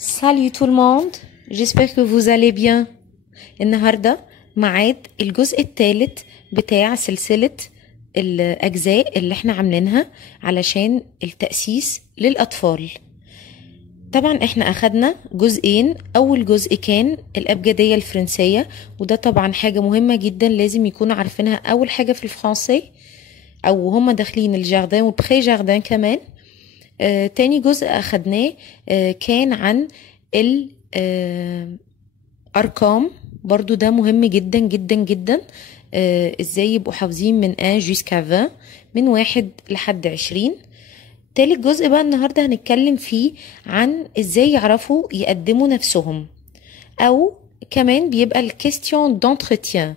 Salut tout le monde, j'espère que vous allez bien. النهاردة معاد الجزء الثالث بتاع سلسلة الأجزاء اللي احنا عاملينها علشان التأسيس للأطفال. طبعا احنا أخدنا جزئين. أول جزء كان الأبجدية الفرنسية، وده طبعا حاجة مهمة جدا لازم يكونوا عارفينها أول حاجة في الفرنسي أو هما داخلين الجاردين والبخي جاردين كمان. تاني جزء أخدناه كان عن الأرقام، برضو ده مهم جدا جدا جدا. ازاي يبقوا حافظين من 1 jusqu'à 20، من 1 لحد 20. تالت جزء بقى النهاردة هنتكلم فيه عن ازاي يعرفوا يقدموا نفسهم، او كمان بيبقى الكيستيون دونتروتيان،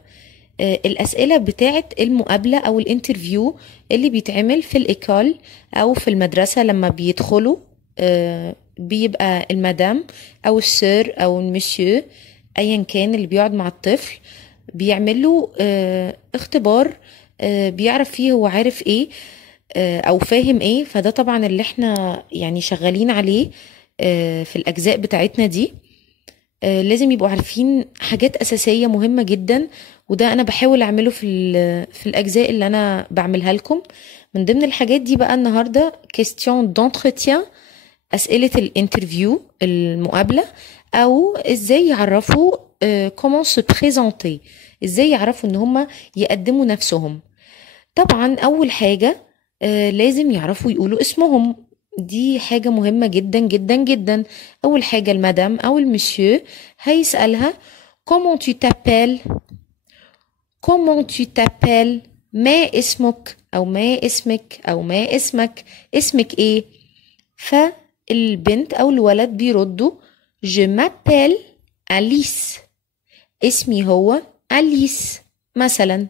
الأسئلة بتاعت المقابلة أو الانترفيو اللي بيتعمل في الإيكول أو في المدرسة لما بيدخلوا. بيبقى المدام أو السير أو المسيو أيا كان اللي بيقعد مع الطفل بيعمل له اختبار بيعرف فيه هو عارف ايه أو فاهم ايه. فده طبعا اللي احنا يعني شغالين عليه في الأجزاء بتاعتنا دي. لازم يبقوا عارفين حاجات أساسية مهمة جدا، وده أنا بحاول أعمله في الأجزاء اللي أنا بعملها لكم. من ضمن الحاجات دي بقى النهاردة كيستيون دونتروتيان، أسئلة الانترفيو المقابلة، أو إزاي يعرفوا كومون سو بريزونتي، إزاي يعرفوا إن هم يقدموا نفسهم. طبعا أول حاجة لازم يعرفوا يقولوا اسمهم، دي حاجة مهمة جدا جدا جدا. أول حاجة المدام أو المسيو هيسألها comment tu t'appelles، comment tu t'appelles، ما اسمك أو ما اسمك أو ما اسمك، اسمك إيه؟ فالبنت أو الولد بيردوا je m'appelle أليس، اسمي هو أليس مثلا.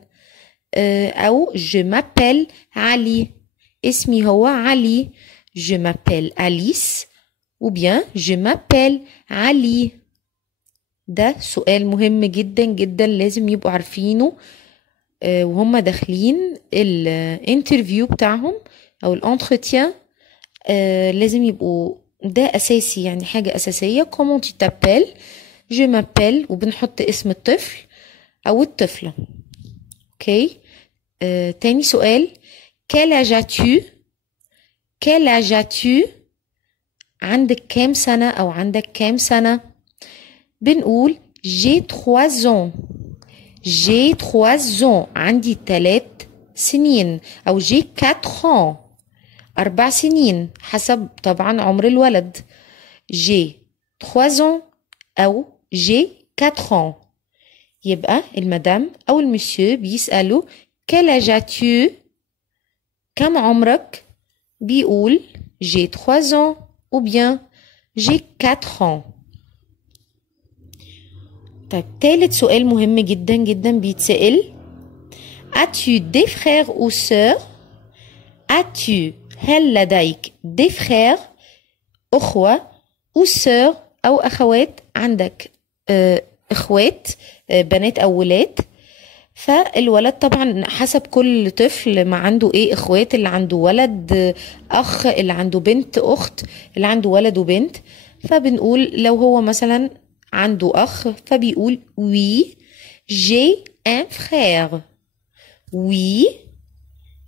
أو je m'appelle علي، اسمي هو علي. je m'appelle Alice ou bien je m'appelle علي. ده سؤال مهم جدا جدا لازم يبقوا عارفينه وهم داخلين الانترفيو بتاعهم او الانتروتيان. لازم يبقوا ده اساسي، يعني حاجة اساسية. comment tu t'appelles، je m'appelle، وبنحط اسم الطفل او الطفلة. اوكي. تاني سؤال quel âge as-tu، quel âge as-tu، عندك كام سنة أو عندك كام سنة؟ بنقول j'ai 3 ans، j'ai 3 ans، عندي 3 سنين، أو j'ai 4 ans، 4 سنين، حسب طبعا عمر الولد. j'ai 3 ans أو j'ai 4 ans. يبقى المدام أو المسيو بيسألوا quel âge as-tu، كم عمرك؟ بيقول j'ai 3 ans ou bien j'ai 4 ans. طيب تالت سؤال مهم جدا جدا بيتسأل as-tu des frères ou sœurs، as-tu، هل لديك des frères، أخوة، ou sœurs أو أخوات، عندك إخوات بنات أو ولاد. فالولد طبعا حسب كل طفل ما عنده ايه، اخوات، اللي عنده ولد اخ، اللي عنده بنت اخت، اللي عنده ولد وبنت. فبنقول لو هو مثلا عنده اخ فبيقول oui j'ai un frère، oui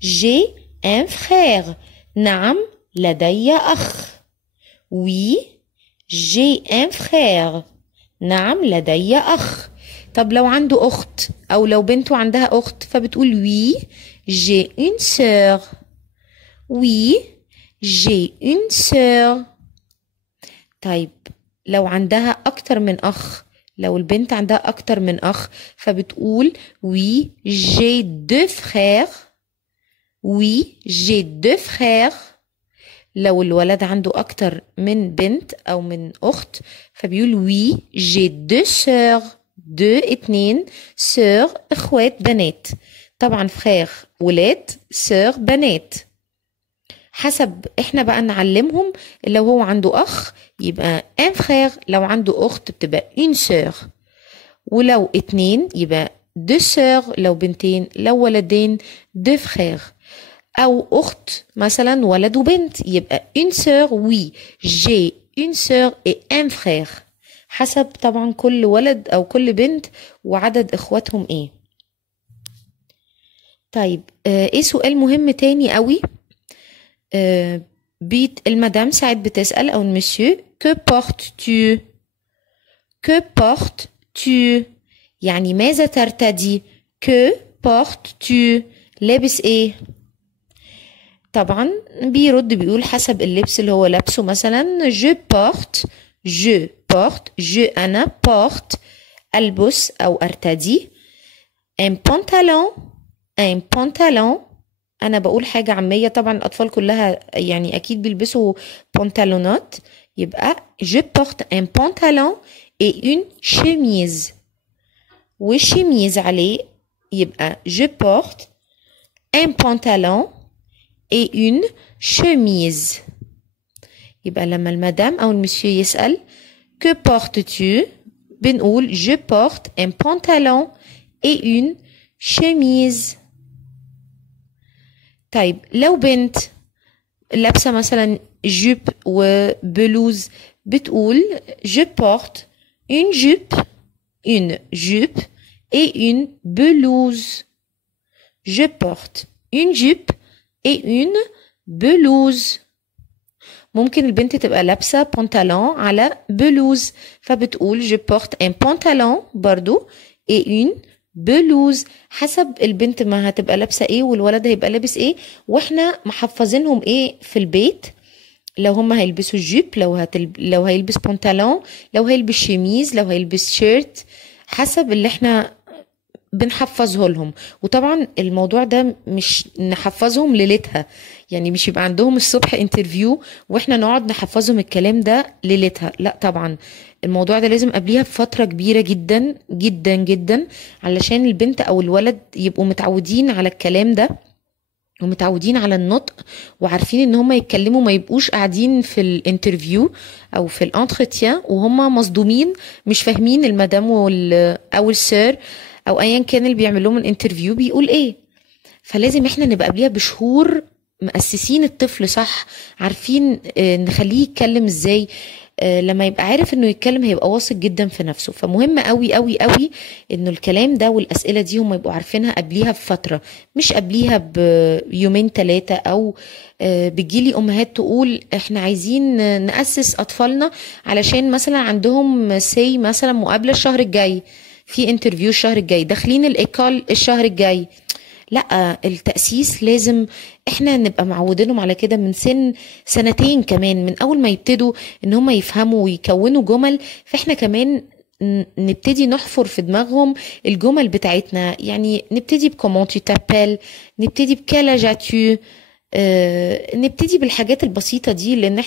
j'ai un frère، نعم لدي اخ. oui j'ai un frère، نعم لدي اخ. طب لو عنده أخت أو لو بنته عندها أخت فبتقول oui j'ai une sœur، oui j'ai une sœur. طيب لو عندها أكتر من أخ، لو البنت عندها أكتر من أخ فبتقول oui j'ai 2 frères، oui j'ai 2 frères. لو الولد عنده أكتر من بنت أو من أخت فبيقول oui j'ai 2 sœurs، 2 سور اخوات بنات. طبعا فخير ولاد، سور بنات. حسب احنا بقى نعلمهم. لو هو عنده اخ يبقى ان فخير، لو عنده اخت بتبقى اون سور، ولو 2 يبقى 2 سور، لو بنتين، لو ولدين 2 فخير. او اخت مثلا ولد وبنت يبقى اون سور، وي جي une sœur et un frère. حسب طبعا كل ولد أو كل بنت وعدد إخواتهم إيه. طيب إيه سؤال مهم تاني قوي؟ بيت المدام ساعات بتسأل أو المسيو que portes-tu؟ que portes-tu يعني ماذا ترتدي؟ que portes-tu لابس ايه؟ طبعا بيرد بيقول حسب اللبس اللي هو لابسه. مثلا je porte أنا porte ألبس أو أرتدي un pantalon أنا بقول حاجة عامية طبعا الأطفال كلها يعني أكيد بيلبسوا بنطلونات، يبقى je porte un pantalon et une chemise والشميز عليه يبقى je porte un pantalon et une chemise. يبقى لما المدام أو المسيو يسأل que portes-tu بنقول je porte un pantalon et une chemise. طيب لو بنت لابسة مثلا جيب وبلوز بتقول je porte une jupe et une blouse. Je porte une jupe et une blouse. ممكن البنت تبقى لابسة بنطلون على بلوز فبتقول je porte un pantalon برضو et une blouse. حسب البنت ما هتبقى لابسة ايه والولد هيبقى لابس ايه واحنا محفظينهم ايه في البيت. لو هم هيلبسوا جيب، لو هيلبس بنطلون، لو هيلبس شميز، لو هيلبس شيرت، حسب اللي احنا بنحفظه لهم. وطبعا الموضوع ده مش نحفظهم ليلتها، يعني مش يبقى عندهم الصبح انترفيو واحنا نقعد نحفظهم الكلام ده ليلتها، لا طبعا الموضوع ده لازم قبليها بفترة كبيرة جدا جدا جدا علشان البنت او الولد يبقوا متعودين على الكلام ده ومتعودين على النطق وعارفين ان هم يتكلموا، ما يبقوش قاعدين في الانترفيو او في الانترتيان وهم مصدومين مش فاهمين المدام او السير او ايا كان اللي بيعمل لهم الانترفيو بيقول ايه. فلازم احنا نبقى قبليها بشهور مؤسسين الطفل صح، عارفين نخليه يتكلم ازاي. لما يبقى عارف انه يتكلم هيبقى واثق جدا في نفسه. فمهم قوي قوي قوي انه الكلام ده والاسئله دي هم يبقوا عارفينها قبليها بفتره، مش قبليها بيومين 3. او بتجيلي امهات تقول احنا عايزين ناسس اطفالنا علشان مثلا عندهم سي مثلا مقابله الشهر الجاي، في انترفيو الشهر الجاي، داخلين الايكول الشهر الجاي. لا، التأسيس لازم احنا نبقى معودينهم على كده من سن 2 كمان، من اول ما يبتدوا ان هم يفهموا ويكونوا جمل. فاحنا كمان نبتدي نحفر في دماغهم الجمل بتاعتنا، يعني نبتدي بكومون تو تابيل، نبتدي بكالا جاتو، نبتدي بالحاجات البسيطة دي، لان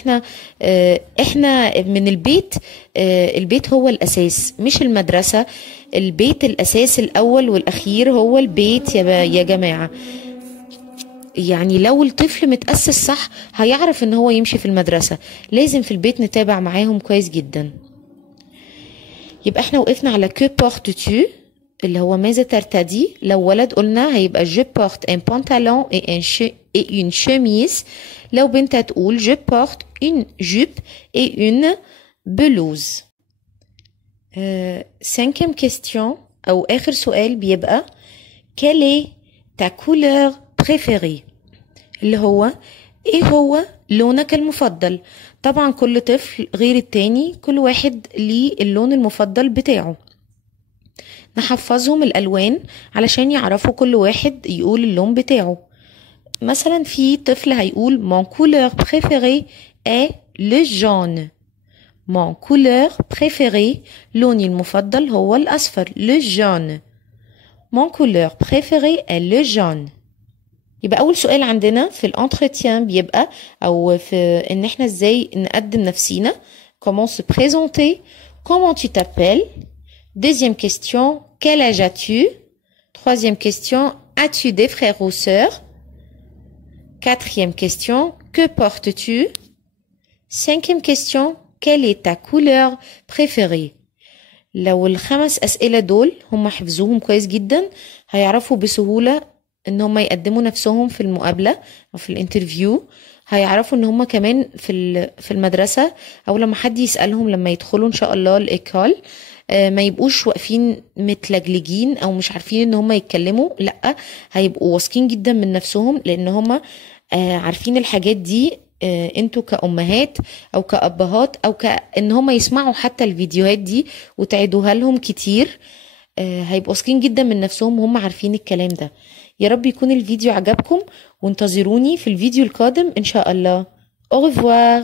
احنا من البيت. البيت هو الاساس مش المدرسة. البيت الاساس الاول والاخير هو البيت يا جماعة. يعني لو الطفل متأسس صح هيعرف ان هو يمشي في المدرسة. لازم في البيت نتابع معاهم كويس جدا. يبقى احنا وقفنا على que portes-tu اللي هو ماذا ترتدي. لو ولد قلنا هيبقى je porte un pantalon et une chemise. لو بنت هتقول je porte une jupe et une blouse. 5e question أو آخر سؤال بيبقى quelle est ta couleur préférée؟ اللي هو ايه هو لونك المفضل. طبعا كل طفل غير التاني، كل واحد ليه اللون المفضل بتاعه. نحفظهم الألوان علشان يعرفوا كل واحد يقول اللون بتاعه. مثلا في طفل هيقول mon couleur préférée est le jaune. mon couleur préférée لوني المفضل هو الأصفر le jaune. mon couleur préférée est le jaune. يبقى أول سؤال عندنا في الانترتيان بيبقى أو في إن إحنا إزاي نقدم نفسينا. comment se présenter, comment tu t'appelles. Deuxième question, quel âge as-tu? Troisième question, as-tu des frères ou sœurs? Quatrième question, que portes-tu? Cinquième question, quelle est ta couleur préférée? لو ال5 أسئلة دول هم حفظوهم كويس جدا هيعرفوا بسهولة ان هم يقدموا نفسهم في المقابلة او في الانترفيو. هيعرفوا ان هم كمان في المدرسة او لما حد يسألهم لما يدخلوا ان شاء الله الايكول ما يبقوش واقفين متلجلجين او مش عارفين ان هم يتكلموا، لا هيبقوا واثقين جدا من نفسهم لان هم عارفين الحاجات دي. انتوا كأمهات او كأبهات او كأن هم يسمعوا حتى الفيديوهات دي وتعيدوها لهم كتير، هيبقوا واثقين جدا من نفسهم وهم عارفين الكلام ده. يا رب يكون الفيديو عجبكم وانتظروني في الفيديو القادم ان شاء الله. au revoir.